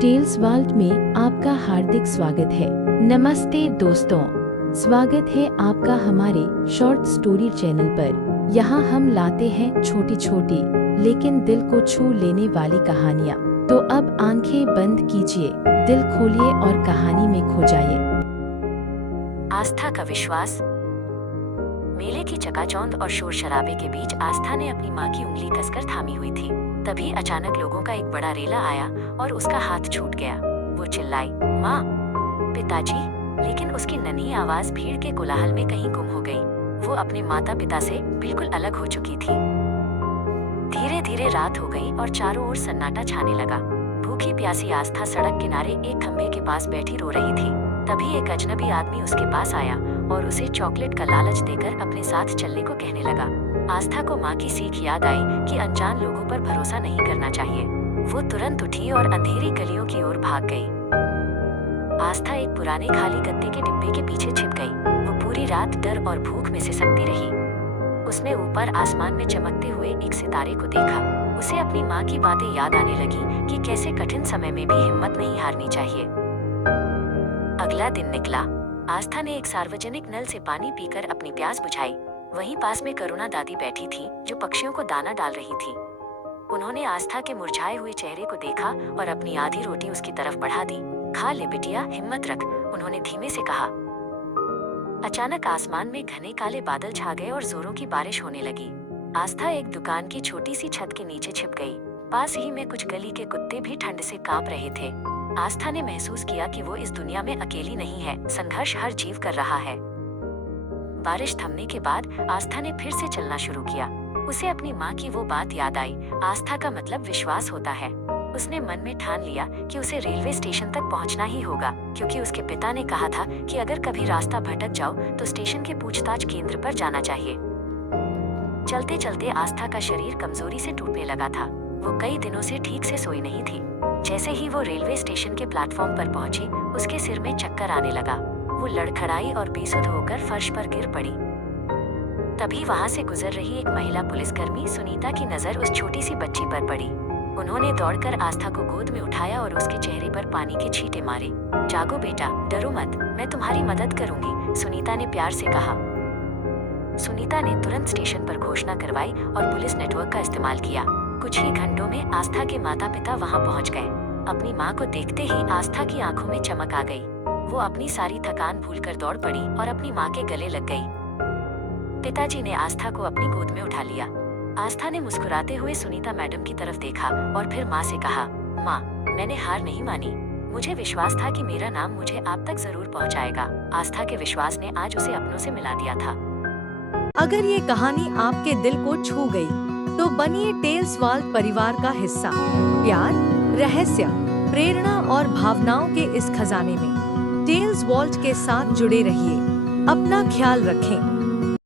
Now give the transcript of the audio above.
Tales world में आपका हार्दिक स्वागत है। नमस्ते दोस्तों, स्वागत है आपका हमारे शॉर्ट स्टोरी चैनल पर। यहाँ हम लाते हैं छोटी छोटी लेकिन दिल को छू लेने वाली कहानियाँ। तो अब आंखें बंद कीजिए, दिल खोलिए और कहानी में खो जाइए। आस्था का विश्वास। मेले की चकाचौंध और शोर शराबे के बीच आस्था ने अपनी माँ की उंगली कसकर थामी हुई थी। तभी अचानक लोगों का एक बड़ा रेला आया और उसका हाथ छूट गया। वो चिल्लाई, माँ, पिताजी, लेकिन उसकी नन्ही आवाज भीड़ के कोलाहल में कहीं गुम हो गई। वो अपने माता पिता से बिल्कुल अलग हो चुकी थी। धीरे धीरे रात हो गई और चारों ओर सन्नाटा छाने लगा। भूखी प्यासी आस्था सड़क किनारे एक खंबे के पास बैठी रो रही थी। तभी एक अजनबी आदमी उसके पास आया और उसे चॉकलेट का लालच देकर अपने साथ चलने को कहने लगा। आस्था को माँ की सीख याद आई कि अनजान लोगों पर भरोसा नहीं करना चाहिए। वो तुरंत उठी और अंधेरी गलियों की ओर भाग गई। आस्था एक पुराने खाली गत्ते के डिब्बे के पीछे छिप गई। वो पूरी रात डर और भूख में सिसकती रही। उसने ऊपर आसमान में चमकते हुए एक सितारे को देखा। उसे अपनी माँ की बातें याद आने लगी कि कैसे कठिन समय में भी हिम्मत नहीं हारनी चाहिए। अगला दिन निकला। आस्था ने एक सार्वजनिक नल से पानी पीकर अपनी प्यास बुझाई। वहीं पास में करुणा दादी बैठी थी, जो पक्षियों को दाना डाल रही थी। उन्होंने आस्था के मुरझाए हुए चेहरे को देखा और अपनी आधी रोटी उसकी तरफ बढ़ा दी। खा ले बिटिया, हिम्मत रख, उन्होंने धीमे से कहा। अचानक आसमान में घने काले बादल छा गए और जोरों की बारिश होने लगी। आस्था एक दुकान की छोटी सी छत के नीचे छिप गई। पास ही में कुछ गली के कुत्ते भी ठंड से कांप रहे थे। आस्था ने महसूस किया कि वो इस दुनिया में अकेली नहीं है। संघर्ष हर जीव कर रहा है। बारिश थमने के बाद आस्था ने फिर से चलना शुरू किया। उसे अपनी माँ की वो बात याद आई, आस्था का मतलब विश्वास होता है। उसने मन में ठान लिया कि उसे रेलवे स्टेशन तक पहुँचना ही होगा, क्योंकि उसके पिता ने कहा था कि अगर कभी रास्ता भटक जाओ तो स्टेशन के पूछताछ केंद्र पर जाना चाहिए। चलते चलते आस्था का शरीर कमजोरी से टूटने लगा था। वो कई दिनों से ठीक से सोई नहीं थी। जैसे ही वो रेलवे स्टेशन के प्लेटफॉर्म पर पहुंची, उसके सिर में चक्कर आने लगा। वो लड़खड़ाई और बेसुध होकर फर्श पर गिर पड़ी। तभी वहां से गुजर रही एक महिला पुलिसकर्मी सुनीता की नजर उस छोटी सी बच्ची पर पड़ी। उन्होंने दौड़कर आस्था को गोद में उठाया और उसके चेहरे पर पानी के छींटे मारे। जागो बेटा, डरो मत, मैं तुम्हारी मदद करूंगी, सुनीता ने प्यार से कहा। सुनीता ने तुरंत स्टेशन पर घोषणा करवाई और पुलिस नेटवर्क का इस्तेमाल किया। कुछ ही घंटों में आस्था के माता पिता वहां पहुंच गए। अपनी माँ को देखते ही आस्था की आंखों में चमक आ गई। वो अपनी सारी थकान भूलकर दौड़ पड़ी और अपनी माँ के गले लग गई। पिताजी ने आस्था को अपनी गोद में उठा लिया। आस्था ने मुस्कुराते हुए सुनीता मैडम की तरफ देखा और फिर माँ से कहा, माँ, मैंने हार नहीं मानी। मुझे विश्वास था कि मेरा नाम मुझे आप तक जरूर पहुँचाएगा। आस्था के विश्वास ने आज उसे अपनों से मिला दिया था। अगर ये कहानी आपके दिल को छू गई, तो बनिए टेल्स वर्ल्ड परिवार का हिस्सा। प्यार, रहस्य, प्रेरणा और भावनाओं के इस खजाने में टेल्स वर्ल्ड के साथ जुड़े रहिए। अपना ख्याल रखें।